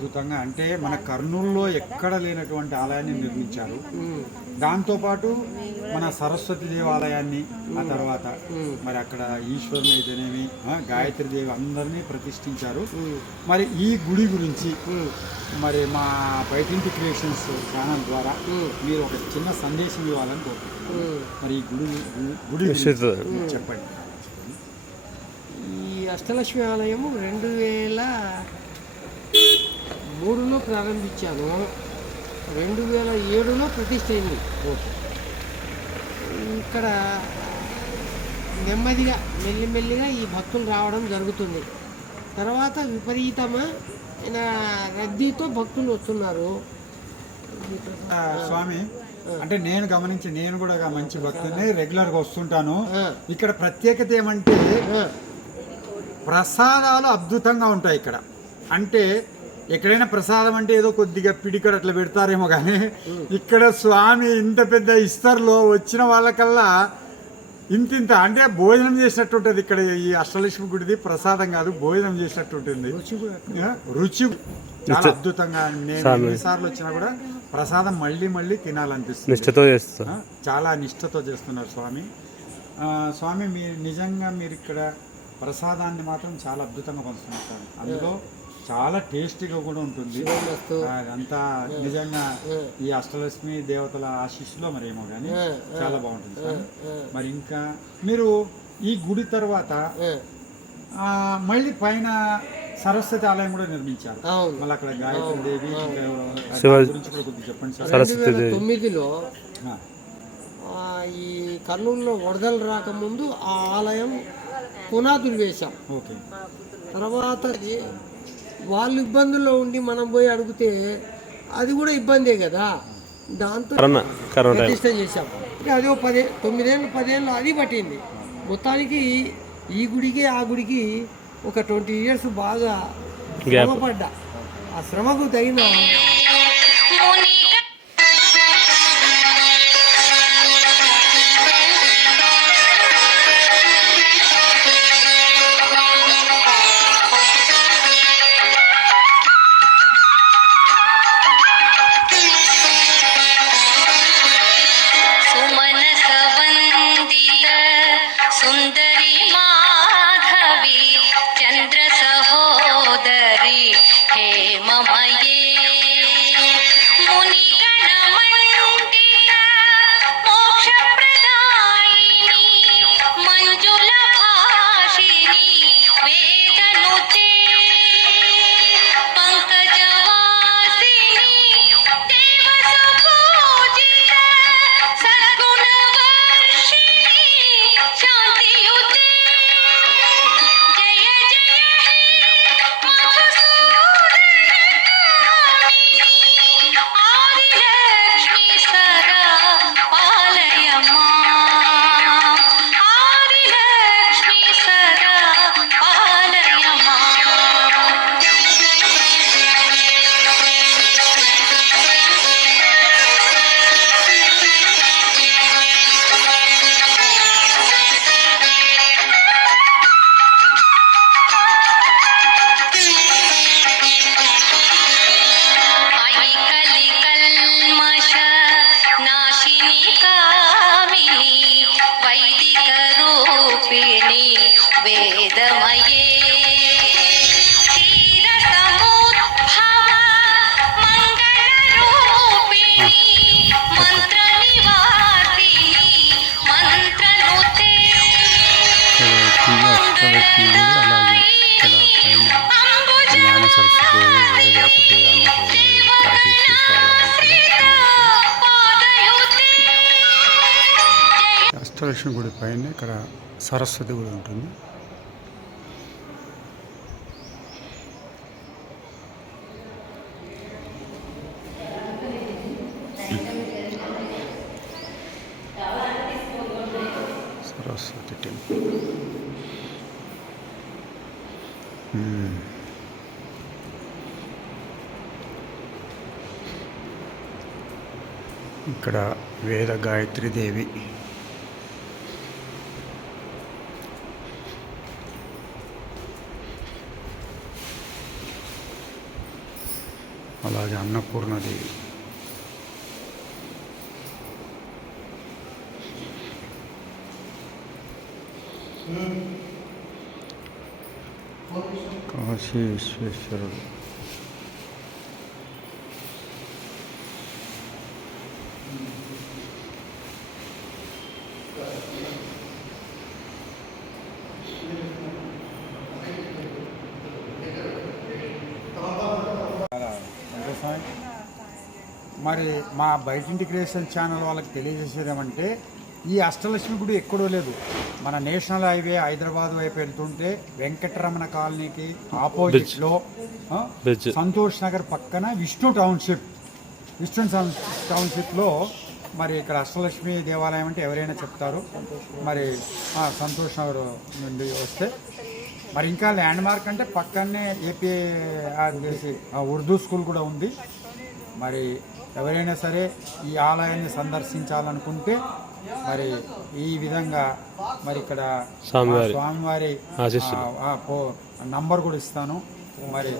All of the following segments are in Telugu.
అద్భుతంగా అంటే మన కర్నూలులో ఎక్కడ లేనటువంటి ఆలయాన్ని నిర్మించారు. దాంతోపాటు మన సరస్వతి దేవాలయాన్ని ఆ తర్వాత మరి అక్కడ ఈశ్వరుని అయితేనేమి ఆ, గాయత్రి దేవి అందరినీ ప్రతిష్ఠించారు. మరి ఈ గుడి గురించి మరి మా బయటింటి క్రియేషన్స్ ఛానల్ ద్వారా మీరు ఒక చిన్న సందేశం ఇవ్వాలని కోరుకుంటున్నాను. మరి ఈ గుడి గుడి- చెప్పండి. ఈ అష్టలక్ష్మి ఆలయము రెండు వేల మూడులో ప్రారంభించాను. రెండు వేల ఏడులో ప్రతిష్ఠ అయింది ఇక్కడ నెమ్మదిగా మెల్లిమెల్లిగా ఈ భక్తులు రావడం జరుగుతుంది. తర్వాత విపరీతమైన రద్దీతో భక్తులు వస్తున్నారు. స్వామి అంటే నేను గమనించి నేను కూడా మంచి భక్తుని రెగ్యులర్గా వస్తుంటాను. ఇక్కడ ప్రత్యేకత ఏమంటే ప్రసాదాలు అద్భుతంగా ఉంటాయి ఇక్కడ. అంటే ఎక్కడైనా ప్రసాదం అంటే ఏదో కొద్దిగా పిడికడ అట్లా పెడతారేమో కానీ ఇక్కడ స్వామి ఇంత పెద్ద ఇస్తర్లో వచ్చిన వాళ్ళకల్లా ఇంత ఇంత అంటే భోజనం చేసినట్టు ఉంటుంది ఇక్కడ ఈ అష్టలక్ష్మి గుడిది ప్రసాదం కాదు భోజనం చేసినట్టు ఉంటుంది. రుచి చాలా అద్భుతంగా నేను ఎన్నిసార్లు వచ్చినా కూడా ప్రసాదం మళ్ళీ మళ్ళీ తినాలనిపిస్తుంది. నిష్ఠతో చేస్తా. చాలా నిష్ఠతో చేస్తున్నారు స్వామి. ఆ, స్వామి మీ నిజంగా మీరు ఇక్కడ ప్రసాదాన్ని మాత్రం చాలా అద్భుతంగా పంచుతున్నారు అందులో చాలా టేస్టీగా కూడా ఉంటుంది. అదంతా నిజంగా ఈ అష్టలక్ష్మి దేవతల ఆశీస్సులో మరేమో కానీ ఆ, చాలా బాగుంటుంది ఆ, మరి ఇంకా మీరు ఈ గుడి తర్వాత మళ్ళీ పైన సరస్వతి ఆలయం కూడా నిర్మించారు. అవును. మళ్ళీ అక్కడ గాయత్రి దేవి గురించి కూడా కొద్దిగా చెప్పండి సార్. రెండు వేల తొమ్మిదిలో ఈ కర్నూలులో వరదలు రాకముందు ఆ ఆలయం పునాదులు వేశాం ఓకే. తర్వాత వాళ్ళు ఇబ్బందుల్లో ఉండి మనం పోయి అడిగితే అది కూడా ఇబ్బందే కదా. దాంతో కరోనా కరోనా టైం. ప్రతిష్ట చేశాం. అది ఓ పదే తొమ్మిదేళ్ళు పదేళ్ళు అది పట్టింది. మొత్తానికి ఈ గుడికి ఆ గుడికి ఒక ట్వంటీ ఇయర్స్ బాగా శ్రమపడ్డా. ఆ శ్రమకు తగిన রে का అష్టలక్ష్మి గుడి పైన ఇక్కడ సరస్వతి గుడి ఉంటుంది. సరస్వతి టెంపుల్. ఇక్కడ వేద గాయత్రి దేవి అలాగే అన్నపూర్ణదేవి కాశీ విశ్వేశ్వరుడు. మరి మా బయటింటి క్రియేషన్ ఛానల్ వాళ్ళకి తెలియజేసేది ఏమంటే ఈ అష్టలక్ష్మి గుడి ఎక్కడో లేదు. మన నేషనల్ హైవే హైదరాబాద్ వైపు వెళ్తుంటే వెంకటరమణ కాలనీకి ఆపోజిట్లో ఆ, Bridge. సంతోష్ నగర్ పక్కన విష్ణు టౌన్షిప్. విష్ణు టౌన్- టౌన్షిప్లో మరి ఇక్కడ అష్టలక్ష్మి దేవాలయం అంటే ఎవరైనా చెప్తారు. మరి సంతోష్ నగర్ నుండి వస్తే. మరి ఇంకా ల్యాండ్ మార్క్ అంటే పక్కనే ఏపీ ఉర్దూ స్కూల్ కూడా ఉంది. మరి ఎవరైనా సరే ఈ ఆలయాన్ని సందర్శించాలనుకుంటే మరి ఈ విధంగా మరి ఇక్కడ స్వామివారి నంబర్ కూడా ఇస్తాను. మరి?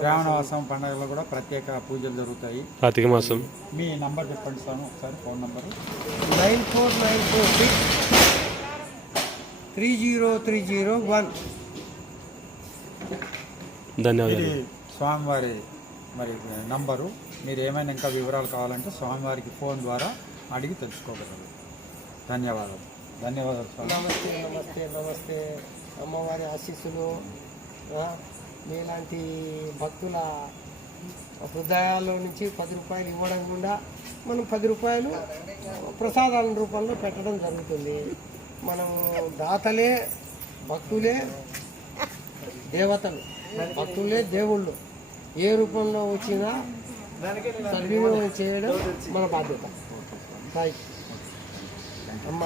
శ్రావణవాసం పండుగలో కూడా ప్రత్యేక పూజలు జరుగుతాయి. కార్తీక మాసం. మీ నంబర్ చెప్పండి సార్ ఒకసారి phone number. Nine four nine four six three zero three zero one. ధన్యవాదాలు. స్వామివారి మరి నంబరు. మీరు ఏమైనా ఇంకా వివరాలు కావాలంటే స్వామివారికి ఫోన్ ద్వారా అడిగి తెలుసుకోగలరు. ధన్యవాదాలు. ధన్యవాదాలు స్వామి. నమస్తే నమస్తే నమస్తే. అమ్మవారి ఆశీస్సులు మీలాంటి భక్తుల హృదయాల్లో నుంచి పది రూపాయలు ఇవ్వడం కూడా మనం పది రూపాయలు ప్రసాదాల రూపంలో పెట్టడం జరుగుతుంది. మనం దాతలే భక్తులే దేవతలు. భక్తులే దేవుళ్ళు. ఏ రూపంలో వచ్చినా సద్వినియోగం చేయడం మన బాధ్యత. రైట్ అమ్మ